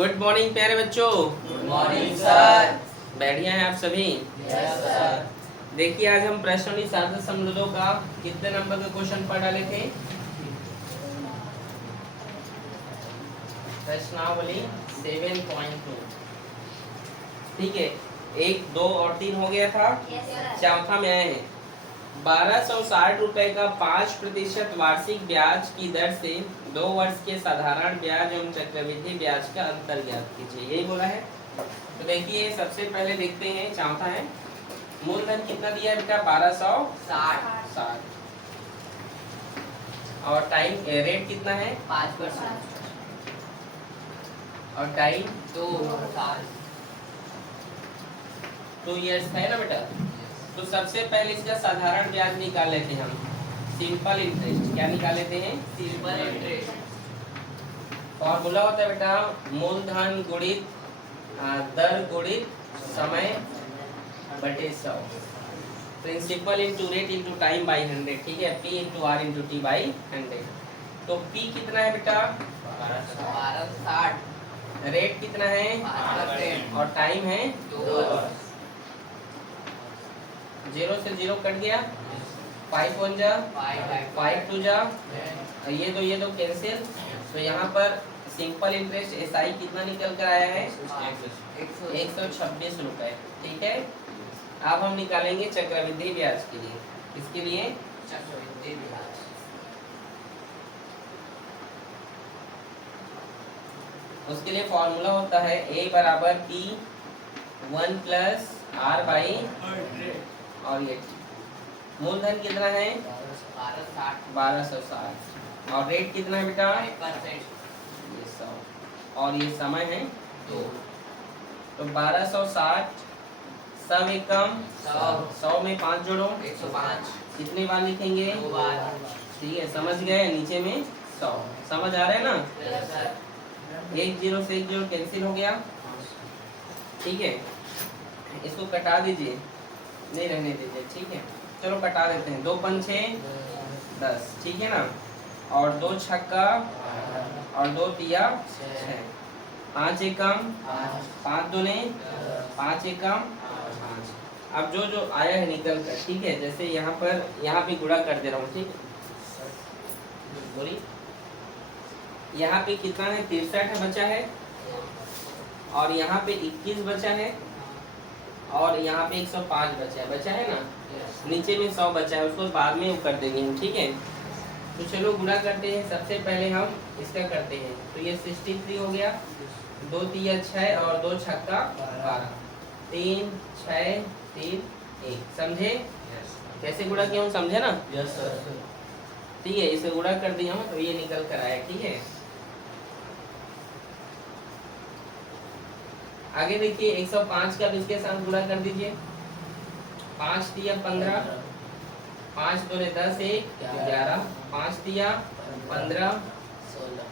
Good morning प्यारे बच्चों। Good morning sir. बढ़िया हैं आप सभी? Yes sir. देखिए आज हम प्रश्नावली सार्थक समृद्धों का कितने नंबर का क्वेश्चन पढ़ डाले थे? प्रश्नावली 7.2। ठीक है, 1, 2 और 3 हो गया था। चौथा में आए हैं 1260 रुपए का 5% वार्षिक ब्याज की दर से 2 वर्ष के साधारण ब्याज एवं चक्रवृद्धि ब्याज का अंतर ज्ञात कीजिए, यही बोला है। तो देखिए सबसे पहले देखते हैं, चौथा है मूलधन कितना दिया है बेटा? 1260। और टाइम रेट कितना है? 5%। और टाइम 2 साल। 2 इयर्स है ना बेटा। तो सबसे पहले इसका साधारण ब्याज निकाल लेते हैं हम, सिंपल इंटरेस्ट। क्या निकाल लेते हैं? Simple interest. फॉर्मूला होता है बेटा मूलधन गुणित दर गुणित समय बटे 100। Principal into rate into time by 100। ठीक है, P into R into T by 100। तो P कितना है बेटा? 1260। रेट कितना है? 5%। और टाइम है 2 वर्ष। 0 से 0 कट गया, 5 1 जा 5 2 जा, ये दो कैंसिल। तो यहाँ पर सिंपल इंटरेस्ट SI कितना निकल कर आया है? 126 रुपए। ठीक है, अब हम निकालेंगे चक्रवृद्धि ब्याज के लिए। इसके लिए चक्रवृद्धि ब्याज। उसके लिए फॉर्मूला होता है A बराबर P 1 प्लस R बाई और ये मूलधन कितना है? 1260। और रेट कितना है बेटा? 5%। ये 100 और ये समय है 2। तो 1260 सब एक कम 100 में 5 जोड़ो 105। कितनी बार लिखेंगे? 2 बार। ठीक है, समझ गए? नीचे में 100 समझ आ रहा है ना? Yes sir. 1 0 से 1 0 कैंसिल हो गया। ठीक है, इसको कटा दीजिए, नहीं रहने दीजिए। ठीक है, चलो कटा देते हैं। 2 5 6 10। ठीक है ना। और 2 छक्का और 2 तिया 6। 5 एकम 5 दूने 5 एकम 5। अब जो जो आया है निकल कर, ठीक है, जैसे यहाँ पर यहाँ पे गुणा कर दे रहा हूँ। ठीक है, बोली यहाँ पे कितना है? 63 बचा है और यहाँ पे 21 बचा है और यहाँ पे 105 बचा है ना। नीचे में 100 बचा है, उसको बाद में वो कर देंगे हम। ठीक है, तो चलो गुणा करते हैं। सबसे पहले हम इसका करते हैं। तो ये 63 हो गया, 2 तिया 6 और 2 छक्का 12। 3 6 3 1। समझे कैसे गुणा किया हूँ? समझे ना? Yes sir. ठीक है, इसे गुणा कर दिया हूँ तो ये निकल कर आया। ठीक है, आगे देखिए 105 का इसके साथ गुणा कर दीजिए। 5 तिया 15, 5 दूने 10 1 11, 5 तिया 15 16।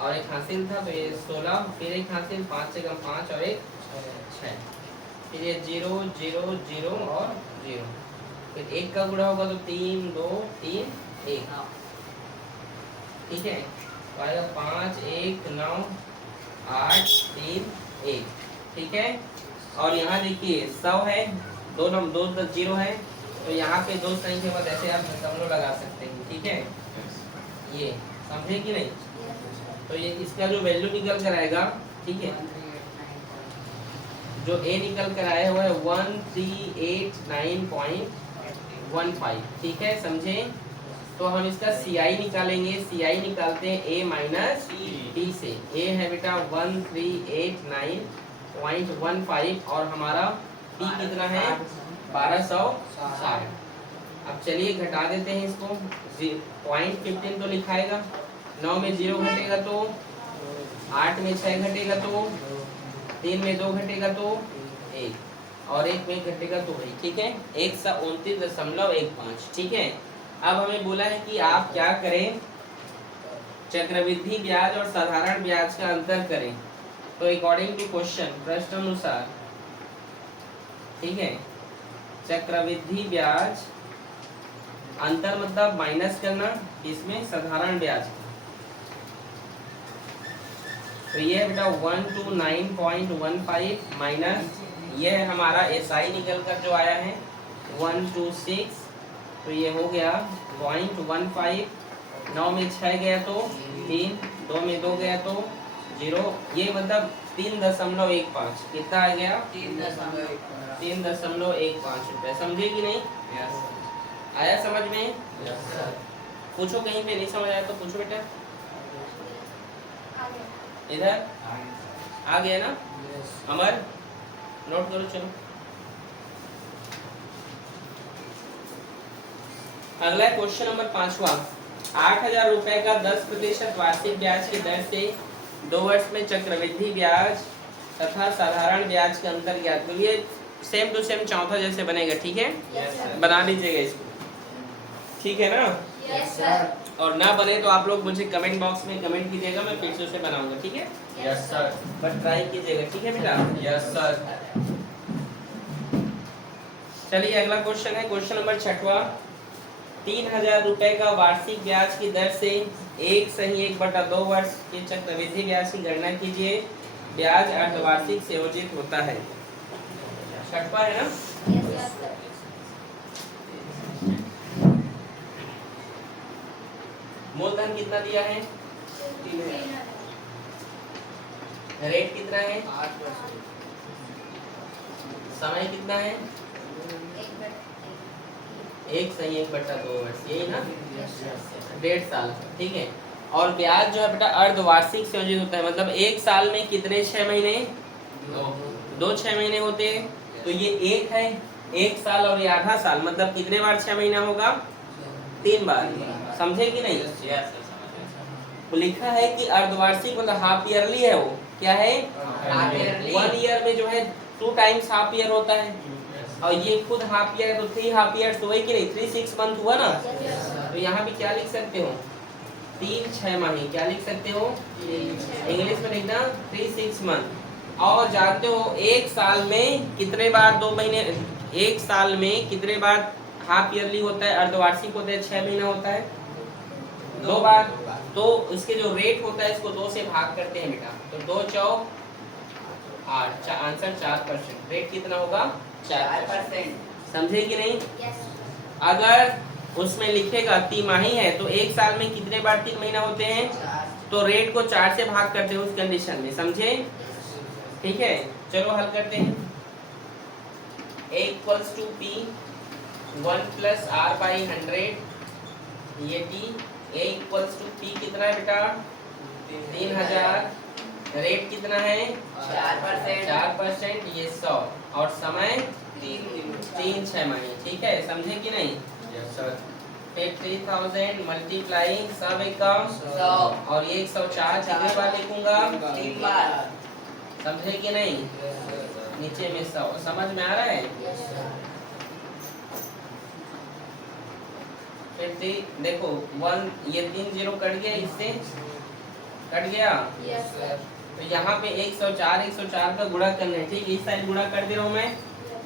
और एक हासिल था तो ये 16, फिर एक हासिल 5 से कम 5 और एक 6, फिर ये 0 0 0 और 0। फिर 1 का गुणा होगा तो 3 2 3 1। ठीक है, तो आएगा 5 1 9 8 3 1। ठीक है, और यहाँ देखिए 100 है, 2 0 है, तो यहाँ पे 2 संख्या बाद ऐसे आप दशमलव लगा सकते हैं। ठीक है, ये समझे कि नहीं? तो ये इसका जो वैल्यू निकल कर आएगा, ठीक है, जो A निकल कर आया हुआ है 1389.15। ठीक है, समझे? तो हम इसका CI निकालेंगे। CI निकालते हैं A माइनस B से। A है बेटा 1389.15 और हमारा B कितना है? 1260। अब चलिए घटा देते हैं इसको। 0.15 तो लिखाएगा, 9 में 0 घटेगा तो 8 में 6 घटेगा तो 3 में 2 घटेगा तो 1 और 1 में घटेगा तो 1। ठीक है, 129.15। ठीक है, अब हमें बोला है कि आप क्या करें? चक्रवृद्धि ब्याज और साधारण ब्याज का अंतर करें। तो अकॉर्डिंग टू क्वेश्चन, प्रश्न अनुसार, ठीक है, चक्रवृद्धि ब्याज अंतर मतलब माइनस करना, इसमें साधारण ब्याज। तो ये है बेटा 129.15 माइनस ये है हमारा SI निकल कर जो आया है 126, तो ये हो गया 0.15, 9 में 6 गया तो 3, 2 में 2 गया तो 0, ये मतलब 3.15 कितना आ गया 3.15 रुपये। समझे कि नहीं? आया समझ में? पूछो कहीं पे नहीं समझ आया तो पूछो बेटा। इधर आ गया ना? अमर नोट करो चलो। अगला क्वेश्चन नंबर 5वां, 8,000 रुपए का 10% वार्षिक ब्याज की दर से 2 वर्ष में चक्रवृद्धि ब्याज तथा साधारण ब्याज के अंतर ज्ञात। तो ये सेम टू सेम चौथा जैसे बनेगा, ठीक है? बना लीजिएगा इसको, ठीक है ना? Yes sir. और ना बने तो आप लोग मुझे कमेंट बॉक्स में कमेंट कीजिएगा, मैं फिर से उसे बनाऊंगा, ठीक है? Yes sir. बट ट्राई कीजिएगा, ठीक है बेटा? Yes sir. चलिए अगला क्वेश्चन है क्वेश्चन नंबर 6वां, 3,000 रुपए का वार्षिक ब्याज की दर से 1/2 वर्ष के चक्रवृद्धि ब्याज की गणना कीजिए। ब्याज अर्धवार्षिक से योजित होता है। 6वां है ना? Yes sir. मूलधन कितना दिया है? रेट कितना है? 8%। समय कितना है? 1/2 वर्ष, यही ना? 1.5 साल, ठीक है। और ब्याज जो है बेटा अर्धवार्षिक से योजित होता है, मतलब 1 साल में कितने 6 महीने? 2 6 महीने होते हैं। तो ये 1 है 1 साल, और ये आधा साल, मतलब कितने बार 6 महीना होगा? 3 बार। समझे कि नहीं? तो लिखा है कि अर्धवार्षिक मतलब हाफ ईयरली है। वो क्या है? Half yearly। 1 ईयर में जो है 2 टाइम्स हाफ ईयर होता है, और ये खुद हाफ ईयर है तो 3 हाफ ईयर्स हुए कि नहीं? 3 6 मंथ हुआ ना? तो यहाँ भी क्या लिख सकते हो? 3 6 माही। क्या लिख सकते हो? इंग्लिश में लिखना 3 6 मंथ। और जानते हो 1 साल में कितने बार 2 महीने, 1 साल में कितने बार हाफ ईयरली होता है, अर्धवार्षिक होता है? 6 महीना होता है, 2 बार। तो इसके जो रेट होता है इसको 2 से भाग करते हैं बेटा, तो 2 चौक 8, आंसर 4%। रेट कितना होगा? 4%। समझे कि नहीं? अगर उसमें लिखेगा तिमाही है तो 1 साल में कितने बार 3 महीना होते हैं, तो रेट को 4 से भाग करते हैं उस कंडीशन में। समझे? ठीक है, चलो हल करते हैं। A = P 1 + R/100, ये T। A = P कितना है बेटा? 3,000। रेट कितना है? 4%, ये 100। और समय 3 6 महीने, ठीक है? समझे कि नहीं? Yes sir. फिर 3000 मल्टीप्लाई सब एक काम 100 और ये 104 कितने बार लिखूंगा? 3 बार। समझे कि नहीं? नीचे में 100। समझ में आ रहा है? फिर देखो 1, ये 3 0 कट गया, इससे कट गया। तो यहाँ पे 104 का गुणा करना है, ठीक? इस साइड गुणा कर दे रहा हूँ मैं।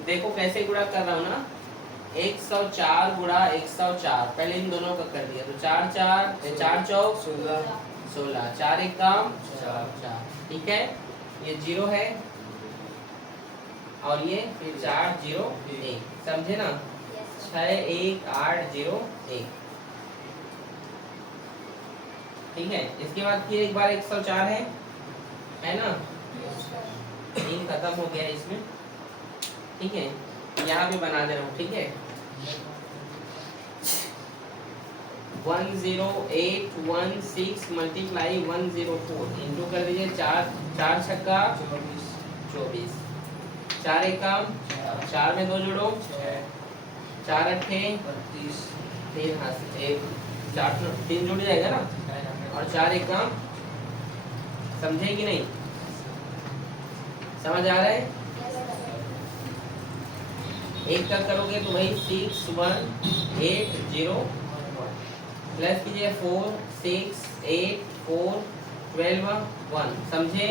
देखो कैसे गुणा कर रहा हूँ ना, 104 गुणा 104, पहले इन दोनों का कर दिया, तो 4 चौक 16, 4 एक काम 4, ठीक है? ये 0 है और ये फिर 4 0 1, समझे ना? 6 1 8 0 1, ठीक है? इसके बाद फिर एक बार 104 है ना? 3 खत्म हो गया इसमें, ठीक है? यहाँ पे बना दे रहा हूँ, ठीक है? 10816 मल्टीप्लाई 104 इंटू कर दीजिए, 4 छक्का 24, 4 एक काम 4 में 2 जोड़ो 4 अट्ठे 3 हाथ से 4 3 जुड़ जाएगा ना, और 4 एक काम। समझे कि नहीं? समझ आ रहा है? एक का करोगे तो भाई 6 1 8 0 प्लस कीजिए 4 6 8 4 12 1, समझे?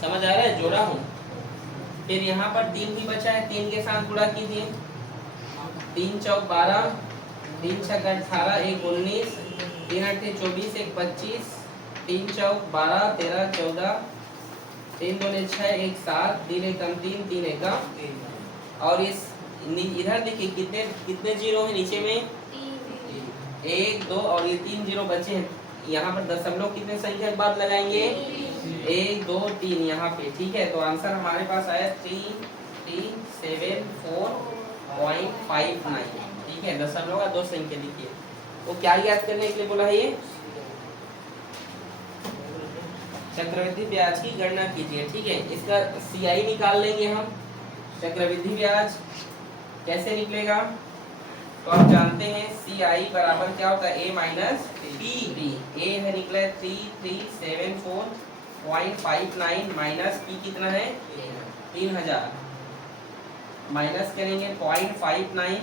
समझ आ रहा है? जोड़ा हूँ। फिर यहाँ पर 3 भी बचा है, 3 के साथ गुणा कीजिए, 3 चौक 12, 3 छक्का 18, 1 19, 3 अट्ठे 24, 1 25, 3 चौक 12 13 14 3 2 6 1 7 3 1 3 3 1 और इस इधर देखिए कितने कितने जीरो है नीचे में 1 2 और ये 3 जीरो बचे हैं। यहाँ पर दशमलव कितने संख्या के बाद लगाएंगे 1 2 3 यहाँ पे। ठीक है, तो आंसर हमारे पास आया 3374.59। ठीक है, दशमलव का 2 संख्या लिखिए। वो क्या याद करने के लिए बोला है ये चक्रवृद्धि ब्याज की गणना कीजिए। ठीक है, इसका CI निकाल लेंगे हम। चक्रवृद्धि ब्याज कैसे निकलेगा तो आप जानते हैं CI बराबर क्या होता है A माइनस B। A है निकला 3374.59 माइनस P कितना है 3000 माइनस करेंगे 0.59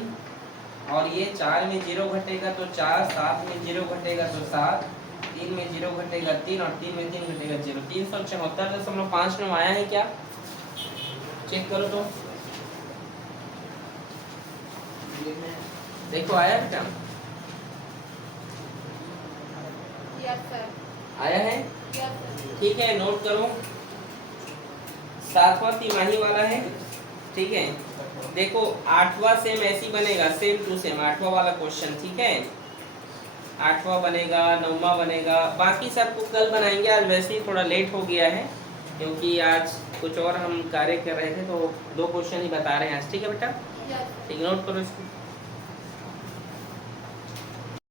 और ये 4 में 0 घटेगा तो 4 7 में 0 घटेगा तो 7 3 में 0 घटेगा 3 और 3 में 3 घटेगा 0। 374.59 आया है क्या चेक करो तो देखो आया बेटा आया है। ठीक है, नोट करो 7वां तिमाही वाला है। ठीक है, देखो 8वां सेम ऐसी बनेगा सेम टू सेम 8वां वाला क्वेश्चन। ठीक है, 8वां बनेगा 9वां बनेगा, बाकी सबको कल बनाएंगे। आज वैसे ही थोड़ा लेट हो गया है क्योंकि आज कुछ और हम कार्य कर रहे थे तो 2 क्वेश्चन ही बता रहे हैं आज। ठीक है बेटा, ठीक, नोट करो इसको।